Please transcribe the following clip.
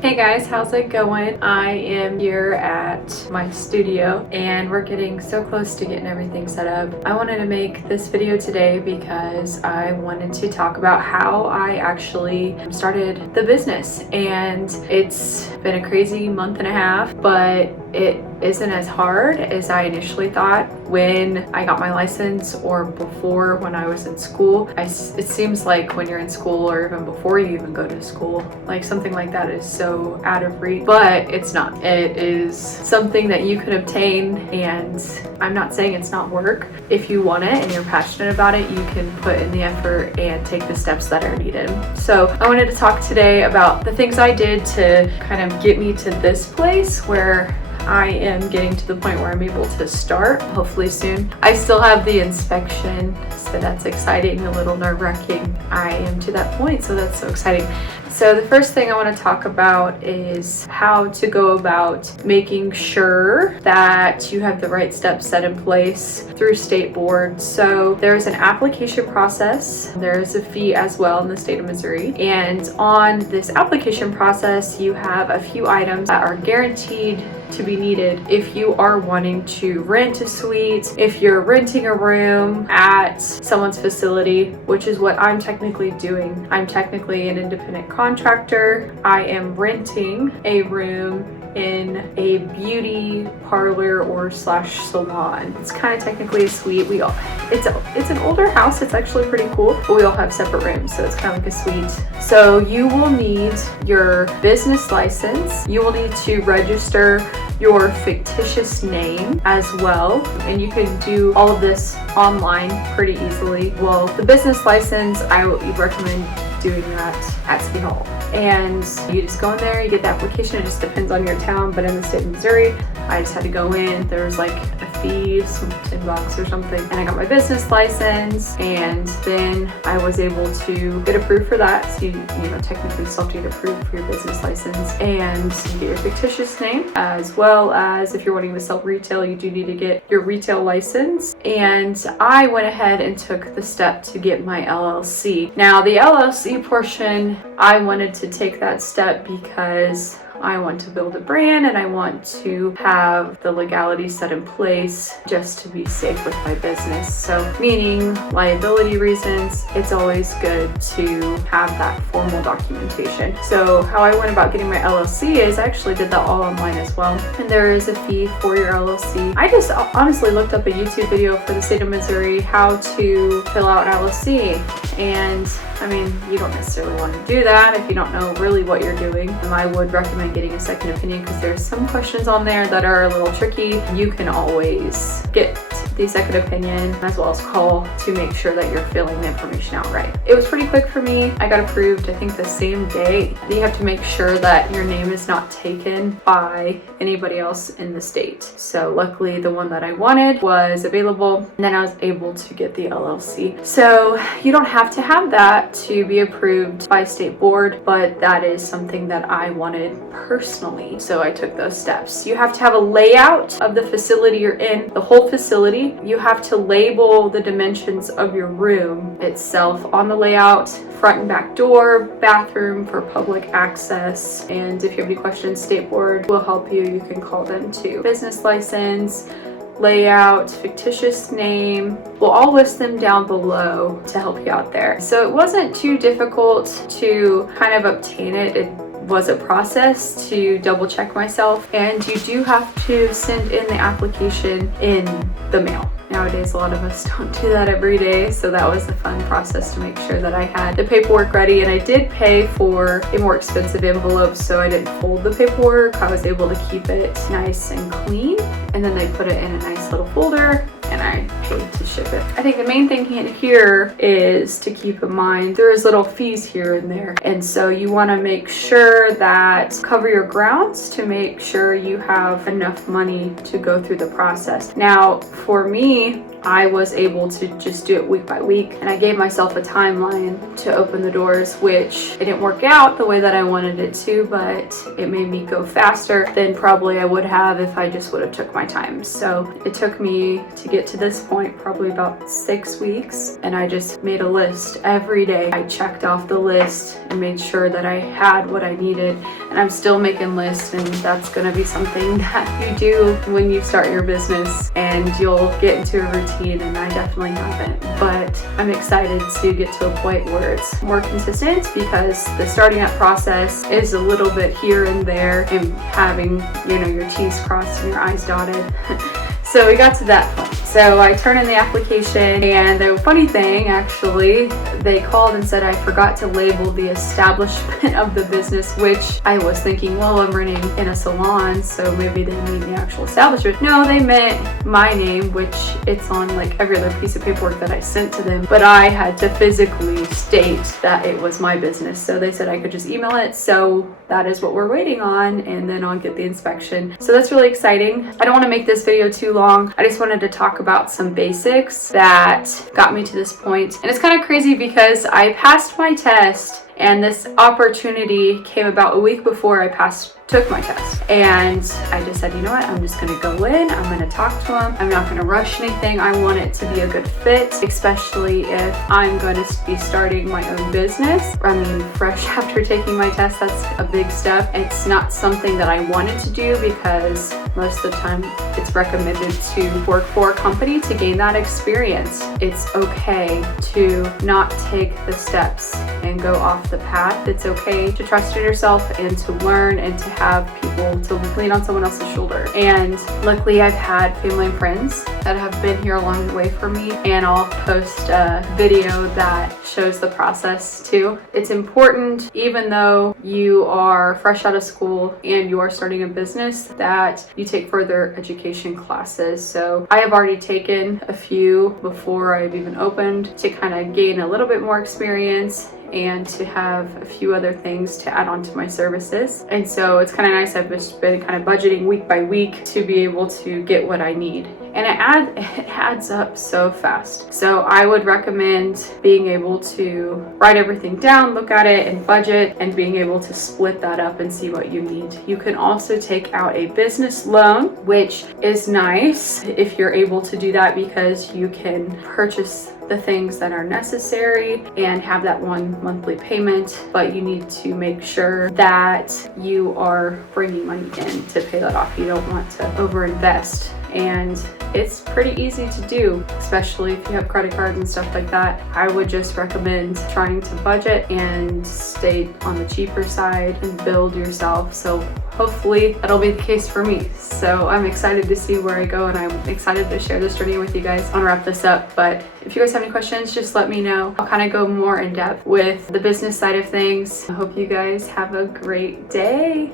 Hey guys, how's it going? I am here at my studio and we're getting so close to getting everything set up. I wanted to make this video today because I wanted to talk about how I actually started the business, and it's been a crazy month and a half, but it isn't as hard as I initially thought when I got my license or before when I was in school. It seems like when you're in school or even before you even go to school, like something like that is so out of reach, but it's not. It is something that you can obtain, and I'm not saying it's not work. If you want it and you're passionate about it, you can put in the effort and take the steps that are needed. So I wanted to talk today about the things I did to kind of get me to this place where I am getting to the point where I'm able to start, hopefully soon. I still have the inspection, so that's exciting, a little nerve-wracking. I am to that point, so that's so exciting. So the first thing I want to talk about is how to go about making sure that you have the right steps set in place through state board. So there's an application process. There's a fee as well in the state of Missouri. And on this application process, you have a few items that are guaranteed to be needed if you are wanting to rent a suite, if you're renting a room at someone's facility, which is what I'm technically doing. I'm technically an independent contractor. I am renting a room in a beauty parlor or slash salon. It's kind of technically a suite. It's an older house. It's actually pretty cool, but we all have separate rooms, so it's kind of like a suite. So you will need your business license. You will need to register your fictitious name as well, and you can do all of this online pretty easily. Well, the business license, I would recommend doing that at City Hall. And you just go in there, you get the application. It just depends on your town, but in the state of Missouri, I just had to go in. There was like a fee, some $10 or something, and I got my business license, and then I was able to get approved for that. So you technically still have to get approved for your business license, and you get your fictitious name, as well as if you're wanting to sell retail, you do need to get your retail license. And I went ahead and took the step to get my LLC. Now the LLC portion, I wanted to take that step because I want to build a brand and I want to have the legality set in place just to be safe with my business. So meaning liability reasons, it's always good to have that formal documentation. So how I went about getting my LLC is I actually did that all online as well. And there is a fee for your LLC. I just honestly looked up a YouTube video for the state of Missouri, how to fill out an LLC. And I mean, you don't necessarily want to do that if you don't know really what you're doing. I would recommend getting a second opinion because there's some questions on there that are a little tricky. You can always get the second opinion as well as call to make sure that you're filling the information out right. It was pretty quick for me. I got approved, I think the same day. You have to make sure that your name is not taken by anybody else in the state. So luckily the one that I wanted was available, and then I was able to get the LLC. So you don't have to have that to be approved by state board, but that is something that I wanted personally. So I took those steps. You have to have a layout of the facility you're in, the whole facility. You have to label the dimensions of your room itself on the layout, front and back door, bathroom for public access. And if you have any questions, state board will help you. You can call them too. Business license, layout, fictitious name. We'll all list them down below to help you out there. So it wasn't too difficult to kind of obtain it. It was a process to double check myself, and you do have to send in the application in the mail. Nowadays, a lot of us don't do that every day, so that was a fun process to make sure that I had the paperwork ready. And I did pay for a more expensive envelope, so I didn't fold the paperwork. I was able to keep it nice and clean, and then they put it in a nice little folder, and I paid to ship it. I think the main thing here is to keep in mind there is little fees here and there, and so you want to make sure that cover your grounds to make sure you have enough money to go through the process. Now, for me, I was able to just do it week by week, and I gave myself a timeline to open the doors, which it didn't work out the way that I wanted it to, but it made me go faster than probably I would have if I just would have took my time. So it took me to get to this point probably about 6 weeks, and I just made a list every day. I checked off the list and made sure that I had what I needed and I'm still making lists, and that's gonna be something that you do when you start your business, and you'll get into a routine, and I definitely haven't. But I'm excited to get to a point where it's more consistent, because the starting up process is a little bit here and there and having, you know, your T's crossed and your I's dotted. So we got to that point. So I turned in the application, and the funny thing, actually, they called and said I forgot to label the establishment of the business, which I was thinking, well, I'm running in a salon, so maybe they mean the actual establishment. No, they meant my name, which it's on like every other piece of paperwork that I sent to them, but I had to physically state that it was my business. So they said I could just email it. So that is what we're waiting on, and then I'll get the inspection. So that's really exciting. I don't want to make this video too long. I just wanted to talk about some basics that got me to this point. And it's kind of crazy because I passed my test, and this opportunity came about a week before I took my test. And I just said, you know what, I'm just gonna go in, I'm gonna talk to them. I'm not gonna rush anything. I want it to be a good fit, especially if I'm gonna be starting my own business. I mean, fresh after taking my test, that's a big step. It's not something that I wanted to do, because most of the time it's recommended to work for a company to gain that experience. It's okay to not take the steps and go off the path. It's okay to trust in yourself and to learn and to have people to lean on someone else's shoulder. And luckily I've had family and friends that have been here along the way for me, and I'll post a video that shows the process too. It's important, even though you are fresh out of school and you are starting a business, that you take further education classes. So I have already taken a few before I've even opened, to kind of gain a little bit more experience and to have a few other things to add on to my services. And so it's kind of nice. I've just been kind of budgeting week by week to be able to get what I need. And it adds up so fast. So I would recommend being able to write everything down, look at it and budget, and being able to split that up and see what you need. You can also take out a business loan, which is nice if you're able to do that, because you can purchase the things that are necessary and have that one monthly payment, but you need to make sure that you are bringing money in to pay that off. You don't want to overinvest. And it's pretty easy to do, especially if you have credit cards and stuff like that. I would just recommend trying to budget and stay on the cheaper side and build yourself. So hopefully that'll be the case for me. So I'm excited to see where I go, and I'm excited to share this journey with you guys. I want to wrap this up, but if you guys have any questions, just let me know. I'll kind of go more in depth with the business side of things. I hope you guys have a great day.